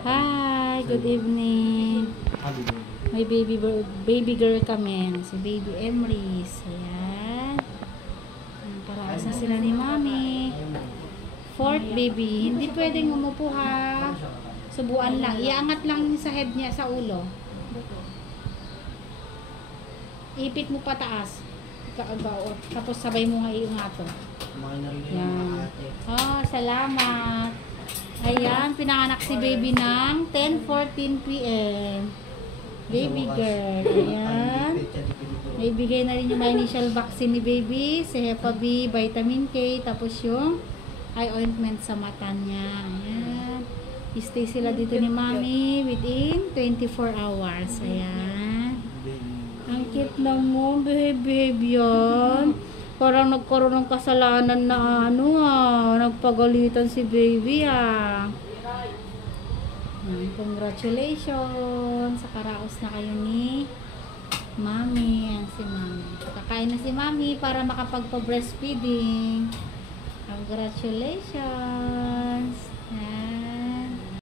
Hi, good evening. May baby girl kami. Si Baby Emrys. Ayan. Paraas na sila ni Mami. Fourth baby. Hindi pwedeng umupo ha. Subuan lang. Iangat lang sa head niya sa ulo. Ipit mo pataas. Tapos sabay mo nga iungato. Yan. Oh, salamat. Ayan, pinanganak si baby ng 10:14 PM. Baby girl. Ayan. May bigay na rin yung initial vaccine ni baby. Si Hepa B, vitamin K. Tapos yung eye ointment sa mata niya. Ayan. Stay sila dito ni Mami within 24 hours. Ayan. Ang cute lang mo, baby yan. Parang nagkaroon ng kasalanan na nagpagalitan si baby Congratulations! Karaos na kayo ni Mami. Yan si Mami. Kakain na si Mami para makapagpa-breastfeeding. Congratulations! Yan.